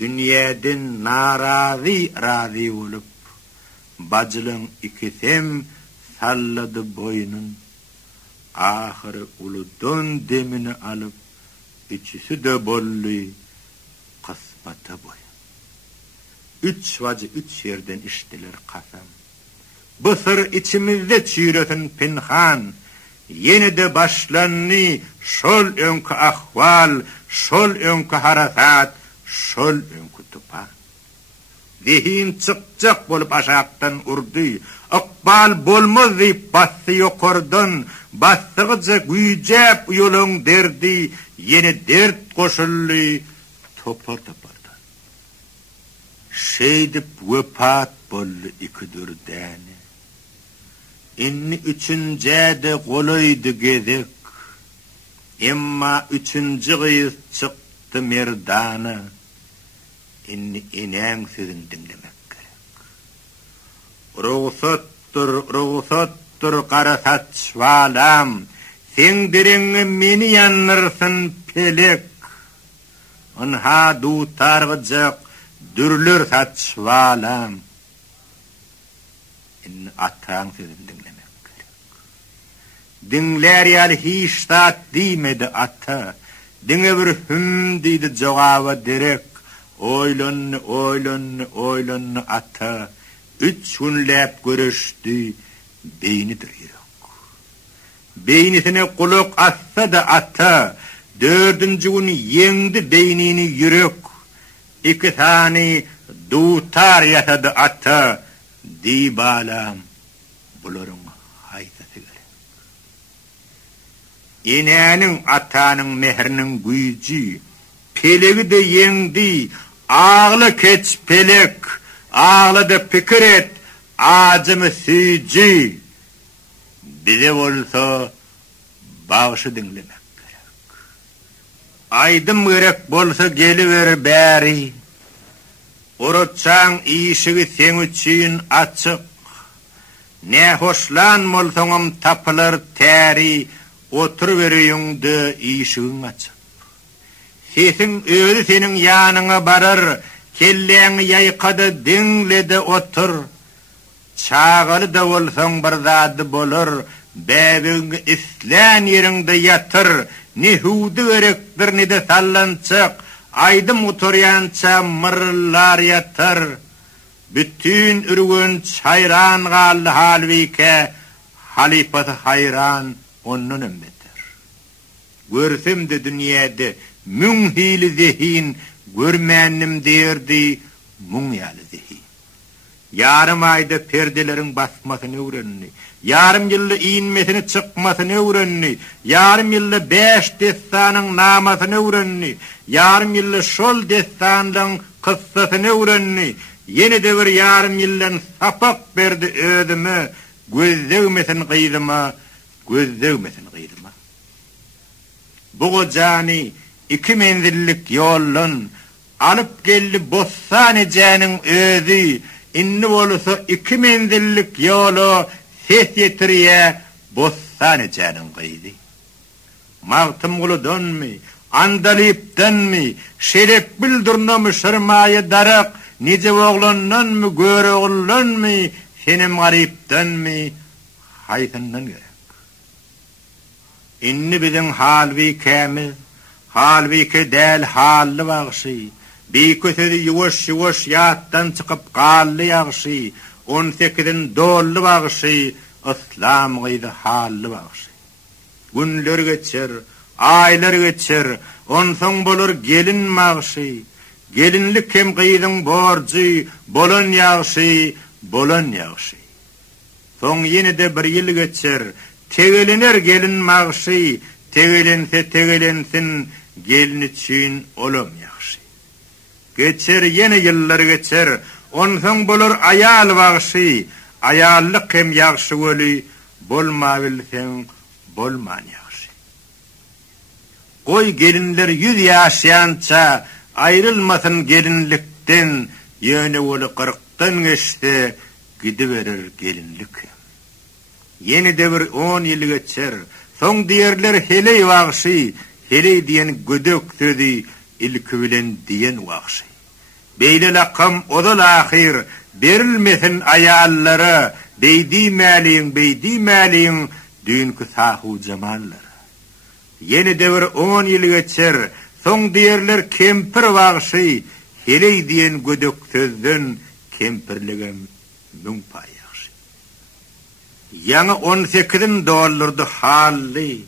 Dünýeden razy olup, bajylyň ikisem sallady boynun. Ahir uludun demini alıp, üçüsü de bolly kısmata boyun. 3 vacı 3 yerden iştiler kasam. Bu sır içimizde çüýretin pinhan, yeni de başlanny şol öňkü ahwal, şol öňkü harasat, şol öňkü tupan. Zihin çıkçak bolup aşaktan urdy, akbal bolmaz diýip bassy ýokardan, bassygyja güýjep ýoluň derdi, yeni dert goşully topar topardan. Şeýdip wepat bolly iki dürdäni. Inni üçünjäde golaýdy gezek, emma üçünji gyýys çykdy merdana. Inni inem sözün dinlemek gerek. Ruhsatdır qara saçvalam, sen direňi meni ýannyrsyn pelek. Onha dutargyjak dürler saçvalam. Inni ataň sözün dinlemek gerek. Dinler ýaly hiç tat diýmedi ata, diňe bir hüm diýdi jogaba derek. Oylun ata, 3 günläp görüşdi, beynidir ýürek. Beynisine kulak assa da ata, 4-nji gün yeňdi beynini ýürek. 2 tani dutar ýatady ata, diýbalam, bularyň haýsasy gerek. Enäniň atanyň mehriniň güýji, pelegi de yeňdi, ağla keç pelek, ağla da pikir et, acımı süyci. Bize bolsa bağışı dinlemek gerek. Aydım gerek bolsa geliver bäri. Orotçaň işigi sen üçin açyk. Ne hoşlan bolsaňam tapylar täri, oturuverýüňdi işigiň açyk. Sesin özü senin ýanyňa barar, kelleňi ýaýkady dinlede otur. Çağaly da bolsaň bir zady bolar, bäbiňi isläň ýerinde ýatyr. Ne hudy gerekdir ne de sallançyk, aýdym oturýança mırlar ýatyr. Bütün ürgün çayran galdy halwike, halifat hayran onun ümmetir. Görsem de dünýäde münhili zihin görmänim derdi, münhili zihin. Yarım ayda perdelerin basmasını öğrenni, yarım yılda inmesini çıkmasını öğrenni, yarım yılda 5 destanın namasını öğrenni, yarım yılda şol destanın kıssasını öğrenni, yeni de bir yarım yıldan sapak berdi ödümü, gözdegmesin gıydıma, gözdegmesin gıydıma. Bu gocani 2 menzillik yollun alıp geldi Bossanice'nin özü, inni bolsa 2 menzillik yolu ses yetiriye Bossanice'nin gıydı. Mağtım guludan mi, andalypdan mi, şerep bildirnamy şırmaýy darak, nice oğlandan mı, göre oğlan mı, senim garipdan mi, haýsyndan gerek. Inni biziň halwikemiz, halwike däl hally bagşy, beýkösedi ýuwaş ýatdan çykyp gally ýagşy, 18-in dolly bagşy, islam gyýdy hally bagşy. Günler geçer, aýlar geçer, onsoň bolar gelin magşy, gelinlik hem gyýdyň borjy, bolan ýagşy. Soň ýene de 1 ýyl geçer, tegeliner gelin magşy, tegelensin gelin üçin olam ýagşy. Geçer ýene ýyllar geçer, onsoň bolar aýal bagşy, aýallyk hem ýagşy boli, bolmabilseň bolman ýagşy. Goý gelinler 100 ýaşaýança aýrylmasyn gelinlikden, ýöne boli 40-dan geçdi, gidiverir gelinlik. Yeni de bir 10 ýyl geçer, soň diýerler heley bagşy, heley diýen gödök sözi ilki bilen diýen bagşy. beyle lakam odal ahir berilmesin ayalları beydi maliyin dünkü sahu cemalları. Yeni devir 10 yıl geçer, son diyerler kempir vağışı, heley diyen gödök sözdün kempirligem mümpa-yağışı. Yanı $18 halli,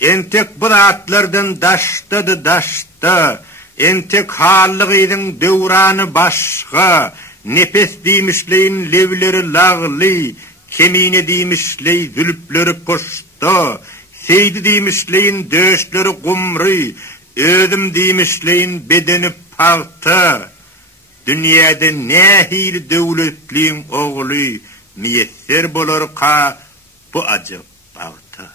entek bu atlardan daştı, entek halliğidin devranı başqa, nefes dimişleyin levleri lağlı, kemine dimişley zülüpleri poştu, seydi dimişleyin döşleri kumri, ödüm dimişleyin bedeni partı. Dünyada nehil devletliğin oğlu miyesser bolor ka bu acap bağıtı.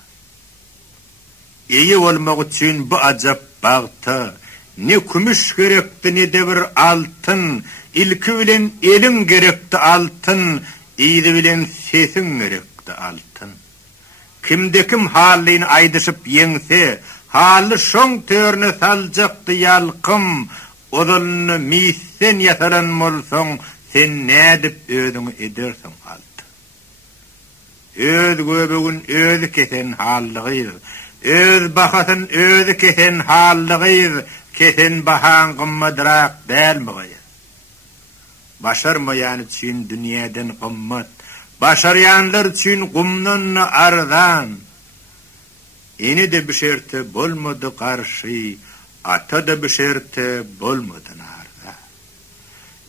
İyi olmak için bu acap bağıtı. Ne kümüş gerekti ne de bir altın, ilki bilen elin gerekti altın, iyidi bilen sesin gerekti altın. Kimde kim halini aydışıp yense, hali şon törünü salcaktı yalkım, odalını misen yataran molson, sen ne edip ödünü edersin altı. Öd göbegün ödü kesen halliğir, öd bakasın ödü kesen halliğir, kesen bahan kımmadırak değil mi gayır? Başarmayan için dünyadan kımmat, başarayanlar için kumdan ardan. Eni de bişerti bolmadı karşı, ata da bişerti bolmadı narda.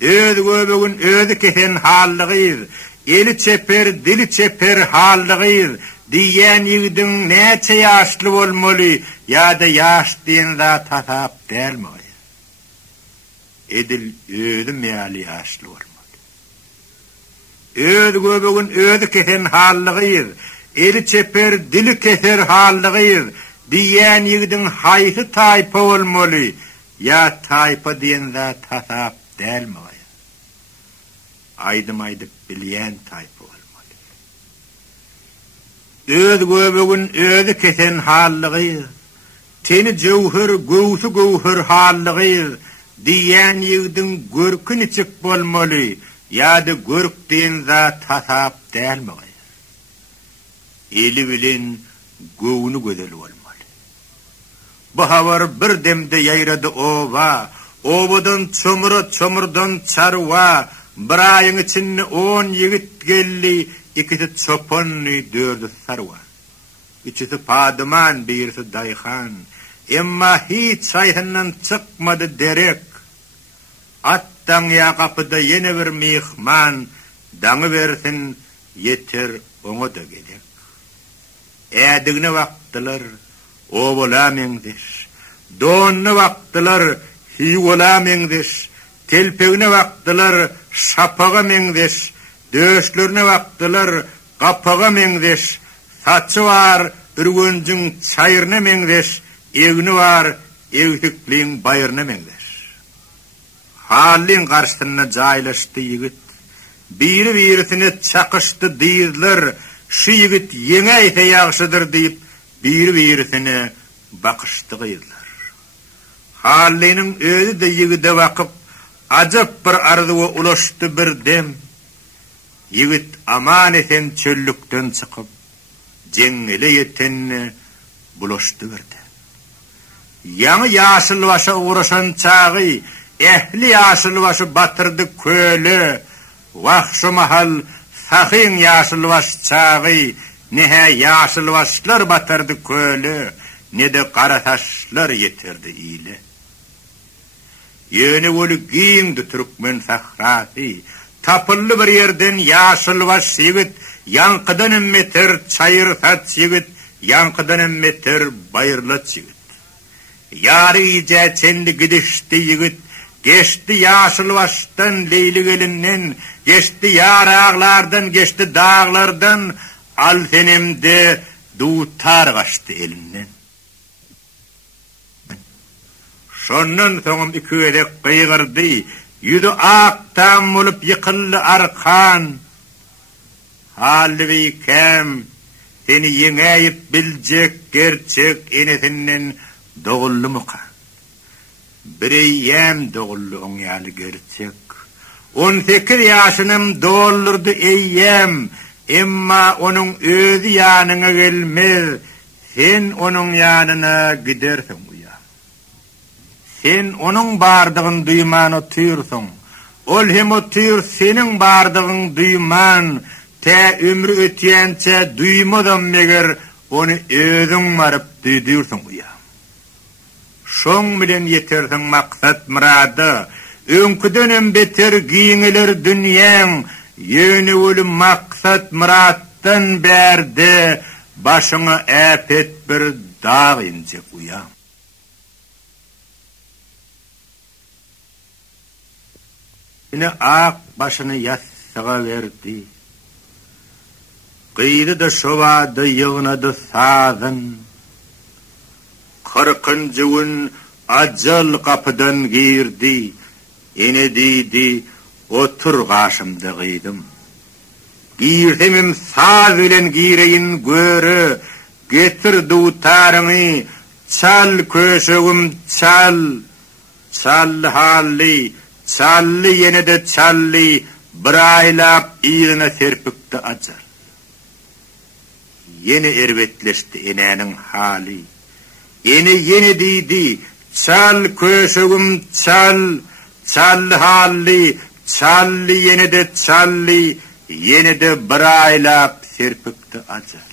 Öd göbegün ödü kesen halliğir, eli çeper, dili çeper halliğir, diyen yigdin neçe yaşlı olmalı, ya da yaş diyen da tatap değil mi? Edil ödü meali yaşlı olmalı. Öd göbegün ödü kesen halliğir, eli çeper, dili keser halliğir, diyen yigdin haysı taypa olmalı, ya taypa diyen da tatap değil mi? Aydım bilyen taypa olmalı. Öd göbegün ödü kesen halliğir, teni cevher, göğsü gövher halliğir, diyen yigdin görkün içik bolmalı, ya da görk diyen da tatap değil mi? Eli bilen göğünü gödeli olmalı. Bu havar bir demde yayradı ova, ovadan çomurdan çarva, bir ayın içinde 10 yigit gelli, ikisi çopanlı dördü sarva. İkisi padıman, birisi dayhan, emma hiç sayhından çıkmadı derek. Attan ya kapıda yeni bir mihman, danı versin yeter onu da gerek. Edigini vaktılar, oğula mengdir. Donunu vaktılar, hiyola mengdir. Telpegini vaktılar, şapağa mengdir. Döşlerini vaktılar, kapağa mengdir. Saçı var, ürgöncün çayırına mengdir. Evini var, evtikliğin bayırına mengdir. Halin karşısına caylaştı yigit. Biri birisini çakıştı deyirler. Şu yigit yenge ite yaxşıdır deyip, birisine bakıştı gıyırlar. Halinin özü de yigide vakıp, acap bir ardığı ulaştı bir dem. Yigit aman eten çöllükten çıkıp, cengele yetenini bulaştı bir dem. Yanı yaşıl başa uğraşan çağı, ehli yaşıl başa batırdı köylü, vahşu mahal, sahin yaşılbaş çağı, nehe yaşılbaşlar batırdı köylü, ne de kara taşlar yetirdi iyile. Yeni ölü giyindi Türkmen sahrası, tapıllı bir yerden yaşılbaş yigit, yankıdan emmetir çayır saç yigit, yankıdan emmetir bayırlat yigit. Yarı iyice çendi gidişti yigit, geçti yaşılbaştan leyli gelinden, geçti yarağlardan, geçti dağlardan, al senemde dutar kaçtı elinden. Şondan soňam iki edek kıygırdı, yüzü aktan olup yıkıldı arkan. Halvi kem, seni yengeyip bilecek gerçek enesinden doğullu mu kan? Bireyyem doğullu oňaly gerçek. 18 ýaşynam doldurdy eýyem, emma onuň özü ýanyna gelmez. Sen onuň ýanyna gidersiň uya. Sen onuň bardygyny duýman otyrsyň. Ol hem otyr seniň bardygyny duýman, tä ömrü ötýänçe duýmadam meger onu özüň maryp duýdyrsyň uya. Şoň bilen ýetersiň maksat murady. Öňküdenem beter giňiler dünýäň, ýöne ol maksat muratdan bärde. Başına äpet bir dağ injek uya. Yine ak başını yassıga verdi. Qıydı da şovadı yığınadı sazın. 40-njy gün ajal kapıdan girdi. Ene dedi, otur gaşımda gıydım. Girtemim saz bilen gireyin görü, getir dutarını, çal köşegüm çal, çal halli, çalli yine de çalli, bıraylap iyine serpikti acar. Yine ervetleşti enenin hali, yine dedi, çal köşegüm çal, çal halli, çalli yine de çalli, yine de bıraylap serpikti acar.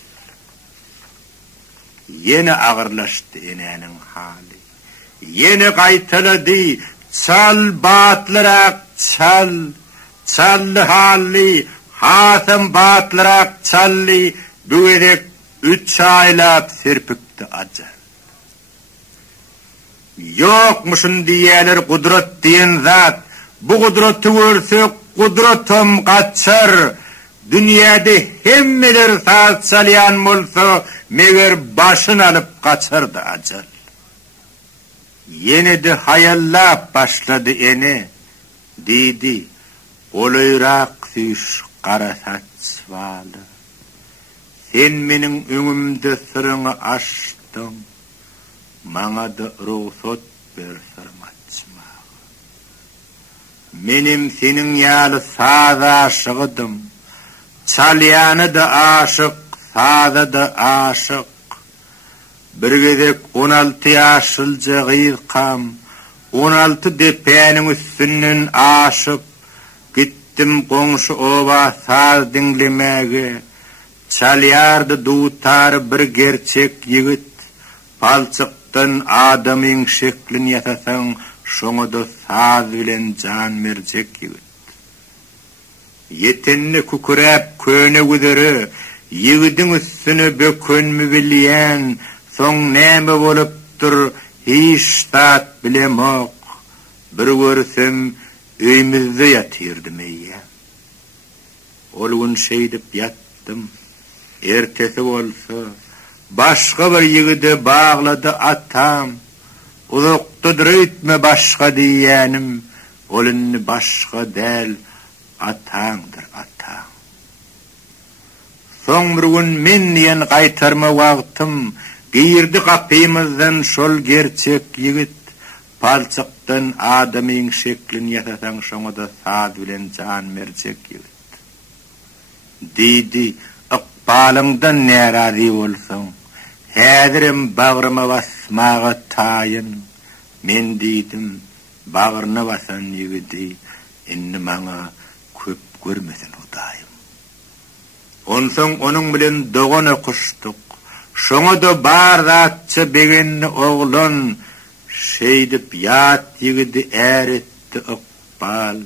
Yine ağırlaştı enenin hali, yine qaytaladı, çal batlarak çal, çal halli, hatam batlarak çalli, büyedek 3 aylap serpikti acar. Yokmuşun diýerler kudret diýen zat, bu kudreti görsek kudretim kaçar. Dünyada hemmeler saz çalyan bolsa, meger başyn alıp kaçardı acal. Yine de hayallap başladı ene, dedi, olayrak süş kara saçvalı. Sen menin öňümde sırrını açtın, maňa da ruhsat ber sırrını açmağa. Menim senin ýaly saza aşygydım, çalýany da aşyk, saza da aşyk. Bir gezek 16 ýaşylja gyzkam, 16 depäniň üstünden aşyp, gittim goňşy oba saz dinlemäge. Çalýardy dutar bir gerçek ýigit, palçykdan adamyň şeklini ýatasaň, şoňa da saz bilen jan merjek ýigit. Yetenni kukuräp köne güderi, ýigidiň üstüne bökönmi bilýän, soň näme bolupdyr hiç tat bilemok. Bir görsem öýümizde ýatyrdım eýe. Ol gün şeýdip ýattym. Ertesi bolsa başga bir ýigide baglady atam. Uzakda dürütme başga diýänim, olunny başga däl ataňdyr ataň. Soň bir gün men ýen gaýtarma wagtym, girdi kapymyzdan şol gerçek ýigit, palçykdan adamyň şeklini ýatasaň şoňa da saz bilen jan merjek ýigit. Dedi, ykbalyňdan närazy bolsaň, häzirim bagryma basmaga taýyn. Men diýdim, bagryna basan ýigidi, inni maňa köp görmesin hudaýym. Onsoň onuň bilen dogan okuşdyk. Şoňa da bar zatçy begenni oglan şeýdip ýat ýigidi äretdi ykbal.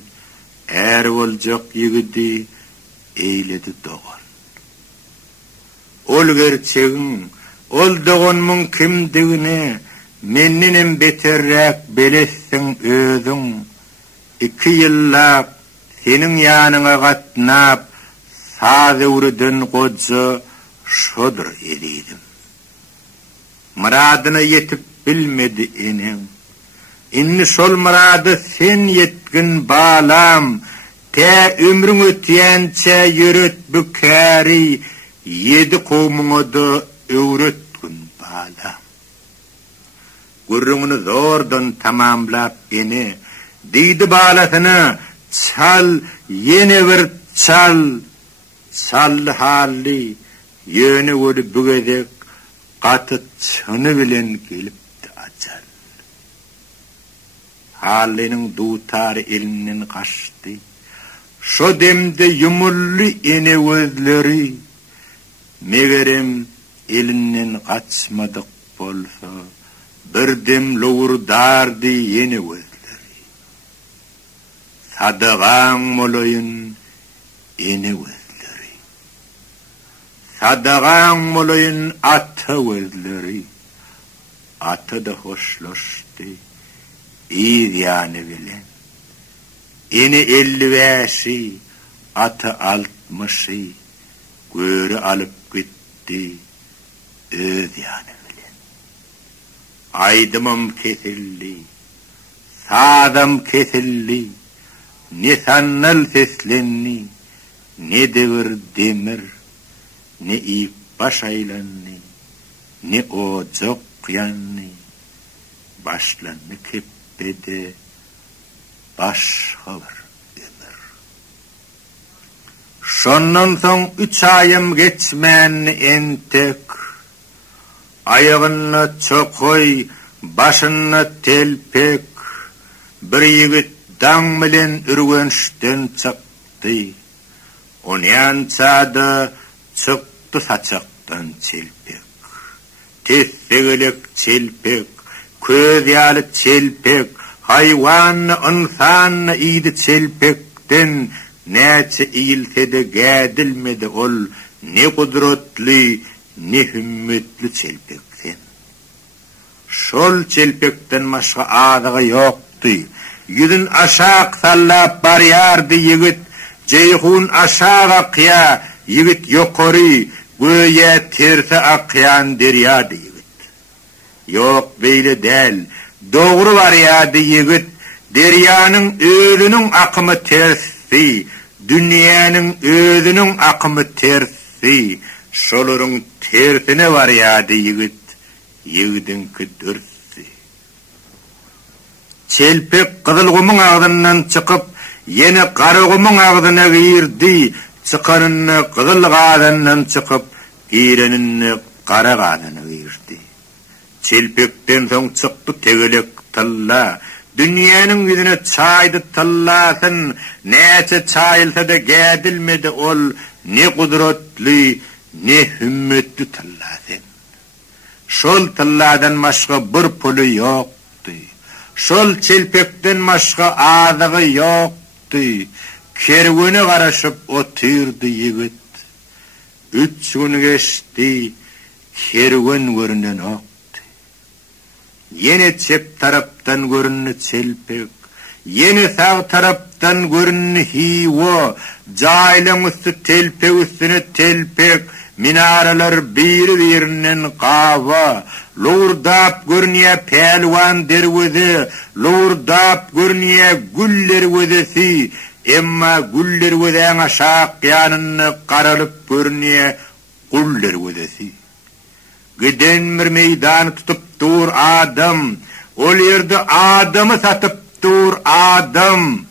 Är boljak ýigidi eýledi dogan. Ol gerçegiň, ol doganmyň kimdigini mennenem beterräk belessiň özüň. 2 ýyllap seniň ýanyňa gatnap, saz öwrüden goja şodur edidim. Muradyna yetip bilmedi enem. Inni şol murady sen yetgin balam, tä ömrüň ötýänçe ýöret bükäri, 7 kowmuňa da öwretgin balam. gürrüňini zordan tamamlap ene diýdi balasyna çal ýene bir çal hally ýöne öli bügedek gaty çyny bilen gelipdi ajal. Hallynyň duýtary elinden gaçdy. Şo demde yumully ene gözleri megerem elinden gaçmadyk bolsa birdem lowurdardy ene gözleri. Sadagaň moloyun ene gözleri. Sadagaň moloyun ata gözleri. Ata da hoşlaşdy. İýany bilen. Ene 55'i, ata 60'i göre alıp gitti öz ýany bilen. Aydymym kesildi, sadam kesildi, ne sannal seslenni, ne devir demir, ne ip baş aylanni, ne ocak yanni, başlanny keppede başga bir ömür. Şondan soň 3 aýym geçmän entek, aýagyna çokoy, başyna telpek, bir ýigit daň bilen ürgençden çykdy. Onyan çada çykdy saçakdan çelpek. Tessegelek çelpek, köz ýaly çelpek, haywan insan iydi çelpekden näçe iyilse de gädilmedi ol ne kudretli ne hümmetli çelpekden. Şol çelpekden başga adygy ýokdy. Ýüzün aşak sallap barýardy ýigit, jeyhun aşaga aqya, ýigit ýokary, göýe terse aqyan derýady ýigit. Ýok beýle däl. Doğru var ya ýigit, derýanyň ölünün akymy tersi, dünýäniň özünün akymy tersi, şolaryň tersine var ya ýigit, ýigidinki dürsi. Çelpek gyzylgymyň agdyndan çykyp, ýene garagymyň agdyna girdi, çykanyny gyzyl gadyndan çykyp, girenini gara gadyna girdi. Çelpekden soň çykdy tegelek talla, dünýäniň ýüzüne çaýdy tallasyn, näçe çaýylsa da gädilmedi ol, ne kudretli, ne hümmetli tallasyn. Şol talladan başga bir puly ýokdy. Şol çelpekden başga adygy ýokdy. Kerwene garaşyp otyrdy ýigit. 3 gün geçdi, kerwen görünen ok. Yine çep taraptan görünni çelpek, yine sağ taraptan görünni hiwo, jaýlyň üstü telpek üstüne telpek, minaralar bir-birinden gawa, lowurdap görünýär pelwan derwezi, lowurdap görünýär güller wezesi, emma güller wezen aşak ýanyny garalyp görünýär güller wezesi. Giden bir meýdany tutup dur adam, ol ýerde adamy satyp dur adam.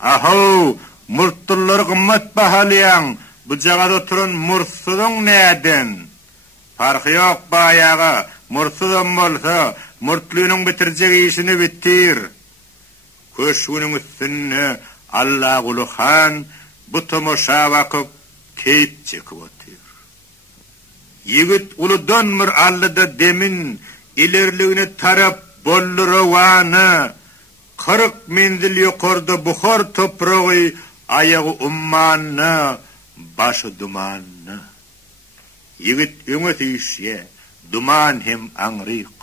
Aho, murtullar gymmat bahalyan, bu jagada oturan mursudyň näden? Farky ýok baýaga, mursudan bolsa, murtlynyň bitirjek işini bitir. Köşgüniň üstüne Allah Gulhan bu tomoşa wakyp keyip çekip otyr. Ýigit uludan bir allyda demin ilerligini tarap bollurowany 40 mendil ýokarda buhar topragy aýagy ummany başı dumanny. Ýigit öňe tüýşe duman hem aňryk.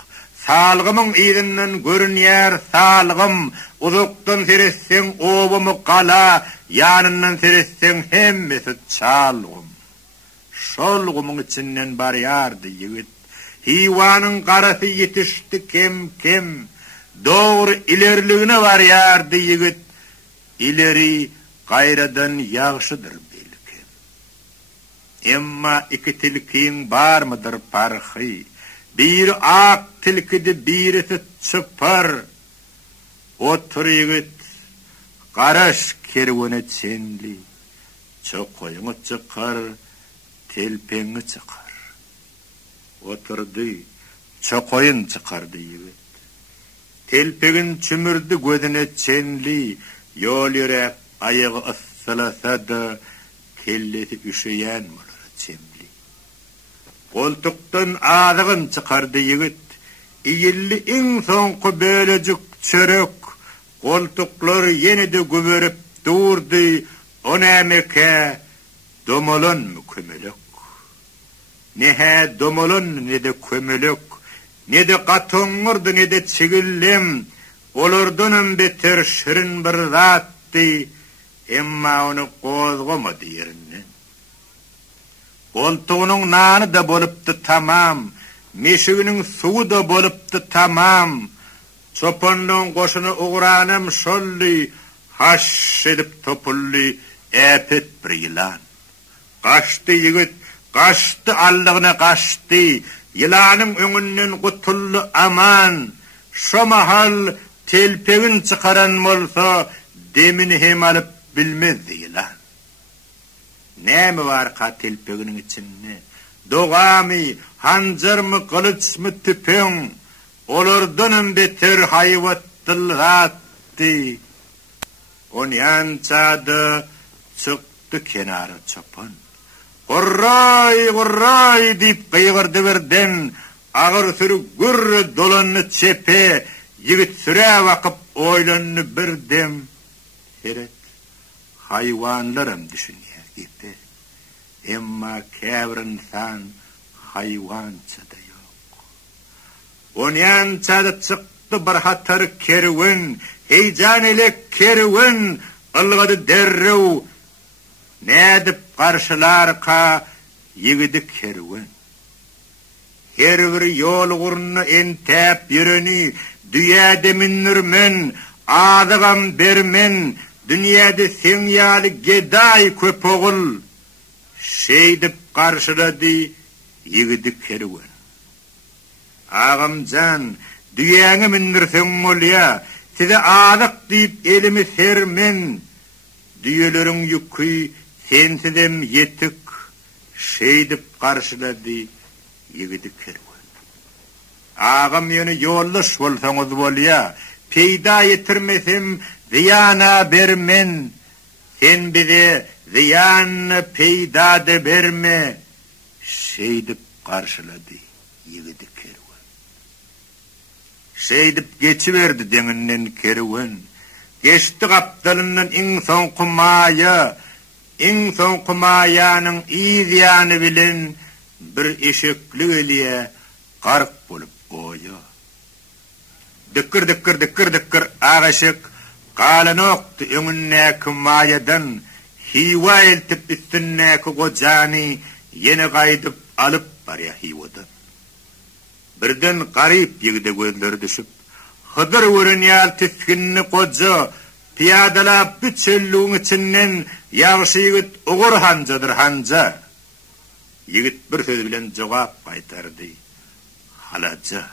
Salgymyň ýerinden görünýär salgym, uzakdan seresseň obumy gala, ýanyndan seresseň hemmesi çalgym. Şol gumyň içinden barýardy ýigit. Hiwanyň garasy ýetişdi kem, dogry ilerligine barýardy ýigit. Ileri gaýradan ýagşydyr belki. Emma iki tilkiň barmydyr parhy? bir ak tilkidi birisi çıpar. Otur yigit, qaraş kervene çenli. Çokoyunu çıkar, telpeni çıkar. Oturdu, çokoyun çıkardı yigit. Telpegin çümürdü gözüne çenli. Yol yürek ayağı ıssalasa da kelleti üşüyen molara çemli. Koltuktan ağzığın çıkardı yigit. İyilli in sonku böylecik çörük. Koltuklar yeni de güverip durdu. O nemeke domolun mu kömülük? Ne he domolun ne de kömülük. Ne de katongurdu ne de çigillim. Olurdunun beter şirin bir zattı. Emma onu kozgamadı yerinden. Koltuğunun nanı da boluptu tamam. Meşiginin suyu da boluptu tamam. Çopanlığın koşunu uğranım şollu. Haş edip topullu epet bir yılan. Kaçtı yigit, kaçtı allığına kaçtı. Yılanın önünden kutullu aman. Şu mahal telpegin çıkaran olsa demini hem alıp bilmezdi yılan. Ne mi var ka telpeginin içinde? Doğa mı, hancar mı, kılıç mı tüpen? Olurdunun beter hayvattılgattı. On yançadı çıktı kenara çopan. Gurray gurray deyip kıygırdı birden. Ağır sürü gürrü dolanını çepe. Yigit süre vakıp oylanını bir dem. Heret hayvanlarım düşünüyor gibi. Emma kevrin san hayvança da yok. On yançadı çıktı bir hatar kervin. Heyecan ile kervin. Ilgadı derrev. Ne edip karşılar ka yigidi kervin. Her bir yol uğruna entep yürünü. Dünyada minnirmen, ağdıgam bermen. Dünyada sen yalı geday köp oğul. Şeydip karşıladı yigidi kervin. Ağamcan, dünyana minnirsen olya. Size ağdık deyip elimi sermen. Düyelerin yükü sensizem yetik. Şeydip karşıladı yigidi kervin. Ağam yönü yollaş olsanız bolya, peyda yetirmesem ziyana bermen. Sen bize ziyan peyda de berme. Şeydip karşıladı yigidi kervin. Şeydip geçiverdi deninden kervin. Geçti kaptalından in son kumaya. In son kumayanın iziyanı bilen bir eşekli eliye kark bulup oyu. Dıkkır dıkkır dıkkır dıkkır ağaşık kalanoktu önüne kumayadan hiva eltip üstüne kocani yeni kaydıp alıp barya hivadan. Birden garip yigide gözleri düşüp Hıdır vurun yal tiskinni koca piyadalap bir çölluğun içinden yağışı yigit uğur hancadır hanca. Yigit bir söz bilen cevap kaytardı. Halaca.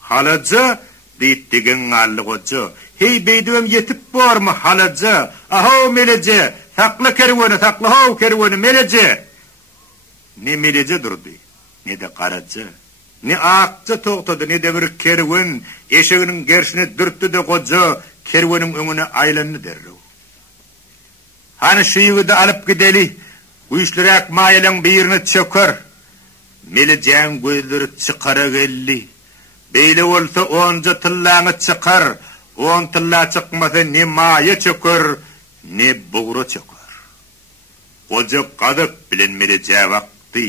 Halaca deyip degen allı koca. Hey beydivem yetip var mı halaca? Aho melece. Sakla kervanı sakla ho kervanı melece. Ne melece durdu ne de karaca. Ne akça toğtadı ne de bir kervan eşeğinin gerşine dürttü de koca kervanın önüne aylanını derdi. Hani şu yıgıda alıp gideli uyuşlarak mayalan birini çöker. Meleceğin gözleri çıkara gelli. Beyle olsa onca tıllanı çıkar. On tılla çıkmasa ne maya çöker ne buğra çöker. Koca kadıp bilen meleceğe baktı.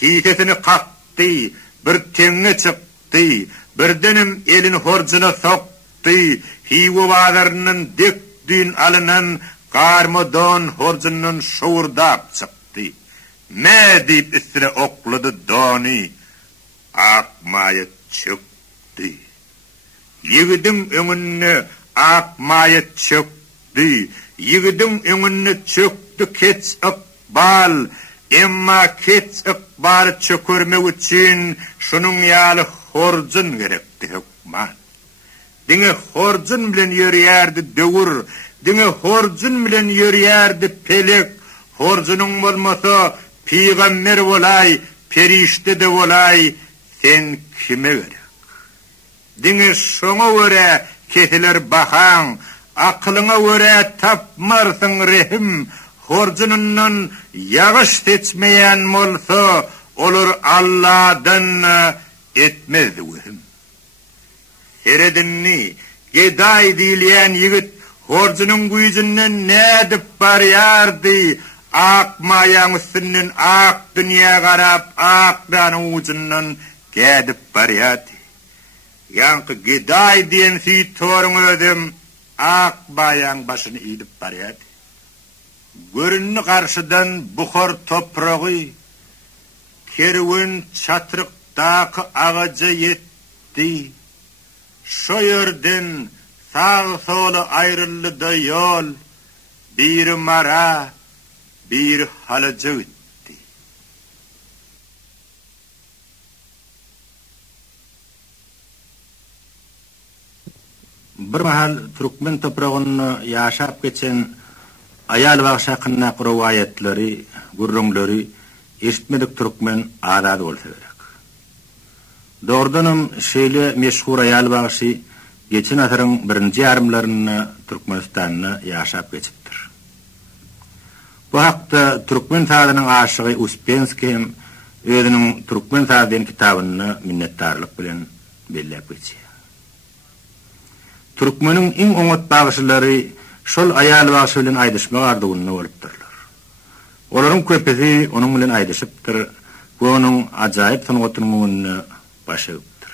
Kisesini kalktı. Bir tenge çıktı. Birdenim elin horcuna soktu. Hivu bağlarının döktüğün alınan karmadon horcunun şuurdap çıktı. Ne deyip üstüne okladı doni. Akmaya çıktı. Yigidin önüne akmaya çıktı. Yigidin önüne çöktü keç akbal. Emma kets ıkbar çökürmek üçün şunun ýaly horjun gerekdi hukman. Diňe horjun bilen ýörýärdi döwür, diňe horjun bilen ýörýärdi pelek, horjunyň bolmasa peýgamber bolay, perişte de bolay, sen kime gerek? Diňe şoňa göre ketiler bahan, aklyňa göre tapmarsyň rehim, horjunundan ýagyş seçmeýän bolsa, olur Allah'dan etmez wehim. Eredinni, geday diýilýän ýigit horjunyň güýjünden nädip barýardy, ak maýaň üstünden ak dünýä garap, ak danyň ucundan gedip barýardy. Ýanky geday diýen süýtoryň ödüm, ak baýaň başyny ýydyp barýardy. Görünni karşıdan buhar toprağı, kerwen çatırıkdaky ağaca yetdi. Şo ýerden sağ soly aýryldy ýol, bir mara, bir halaja ötdi. Bir mahal Türkmen toprağynda ýaşap geçen ayal wagşakyna riwayetleri, gurrunlary eşitmedik türkmen azad bolsa gerek. Doğrudanım şeýle meşhur ayal wagşy geçen asaryň birinji ýarymlaryny Türkmenistanda ýaşap geçipdir. Bu hakda türkmen sadynyň aşygy Uspensky özüniň Türkmen sadyny kitabyny minnetdarlyk bilen bellep geçýär. Türkmeniň iň oňat bagşylary şol ayal wagşy bilen aýdyşmak ardugyny bolupdyrlar. Olaryň köpesi onuň bilen aýdyşypdyr, bu onuň ajaýyp soňgotunyny başypdyr.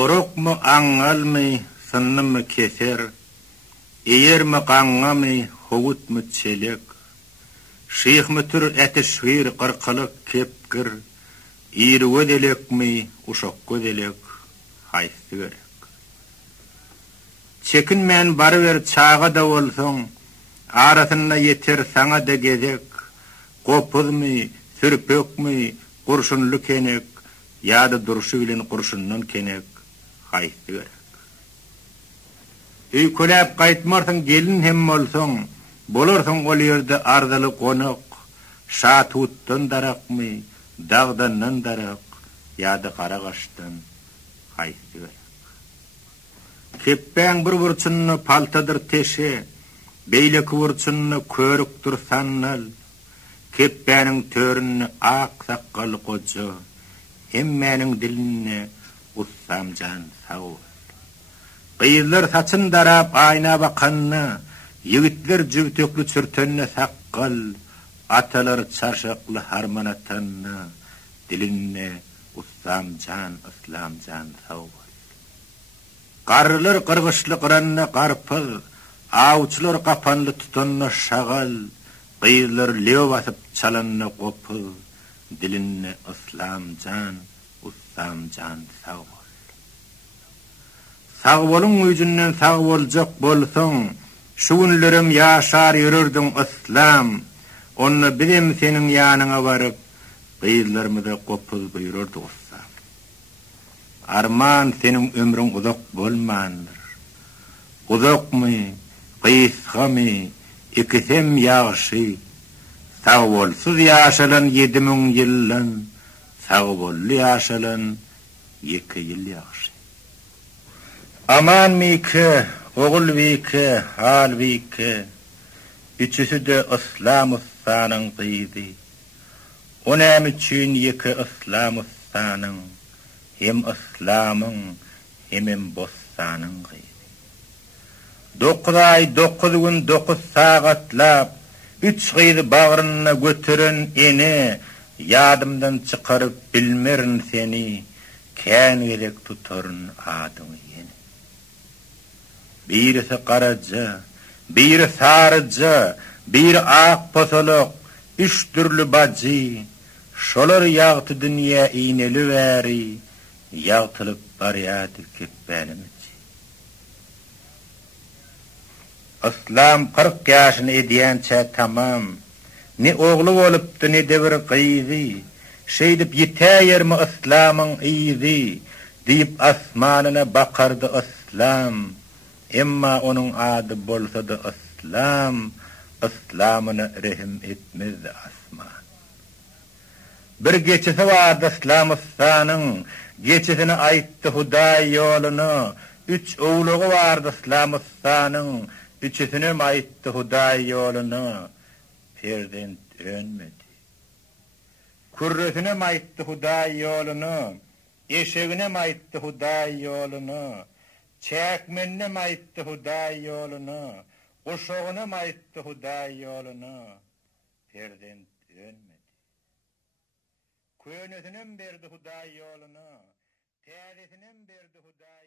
Orokmy aňalmy, sannamy keser, eýermi gaňamy, howutmy çelek, şeýhmi tür äteşwir gyrkylyk kepgir, ýeri gödelekmi, uşak gödelek, haýsy gerek. Çekinmän barıver çağa da bolsaň, arasyna ýeter saňa da gezek, gopuzmy, sürpekmi, gurşunly kenek, ýa-da durşy bilen gurşundan kenek, haýsy gerek. Öýköläp gaýtmarsyň gelin hem bolsaň, bolarsyň ol ýerde ardaly gonak, şatutdan darakmy, dagdandan darak, ýa-da garagaşdan, haýsy gerek. Keppäň bir burçunny paltadyr teşe, beýleki burçunny körükdir sannal, keppäniň törünni ak saqqal goja, hemmäniň dilini ussamjan saw. Gyýlar saçyn darap aýna bakanna, ýigitler jübtöklü çürtenni saqqal, atalar çarşakly harmanatanna, dilini ussamjan, islamjan saw. Garrylar qırgışly qıranna qarpyl, awçylar qapanly tutanna şagal, gyýlar lew basyp çalanna gopyl, dilini islamjan, ussamjan saw. Sag bolun üjünden sag boljak bolsaň, şu günlerim ýaşar ýörürdüň islam, onu bilim seniň ýanyňa baryp, gyýlarmyda gopyl buyururdy. Arman senin ömrün uzak bolmandyr. Uzakmy, gysgamy, ikisem ýagşy. Sag bolsuz ýaşalan 7000 ýyllan, sag bolly ýaşalan 2 ýyl ýagşy. Aman mike, ogul wike, hal wike, üçüsü de islam ustanyň gyzy. Onam üçin 2 islam ustanyň, hem islamyň, hem bostanyň gyzy. 9 ay 9 gün 9 sagatlap 3 gyzy bagryna götüren ene ýadymdan çykaryp bilmerin seni, kän gerek tutaryn adymy ýene. Birisi garaja, biri sarıja, biri ak posolok, 3 türlü bajy, şolar ýagty dünýä iňeli bäri, ýagtylyp barýady kepbänimiz. İslam 40 ýaşyny edýänçe tamam. Ne ogly bolupdy, ne de bir gyzy. Şeýdip ýetäýärmi İslamyň izi, diýip asmanyna bakardy İslam. Emma onuň ady bolsa-da İslam, İslamyna rehim etmezdi asman. Bir geçesi vardı İslamystanyň, geçesini aýtdy Hudaý ýoluny. 3 owlugy vardı İslamystanyň, üçesini aýtdy Hudaý ýoluny. Perzent önmedi. Kurresine aýtdy Hudaý ýoluny, eşegine aýtdy Hudaý ýoluny, çäkmenine aýtdy Hudaý ýoluny, uşagyna aýtdy Hudaý ýoluny. Perzent önmedi. Könesinem berdi Hudaý ýoluny, täzesinem berdi Hudaý